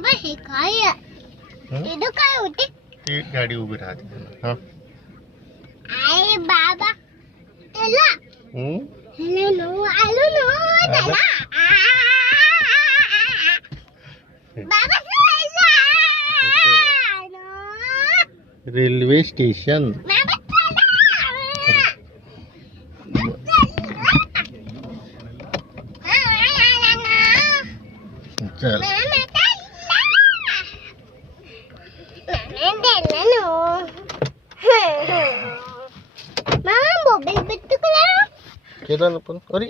बाबा हे काय इथं काय होते ती गाडी उभी राहते हा आय बाबा चला हम्म हेलो आलो नो चला बाबा चला रेल्वे स्टेशन बाबा चला चल Mama, mobil betul kan? केलं ना पण अरे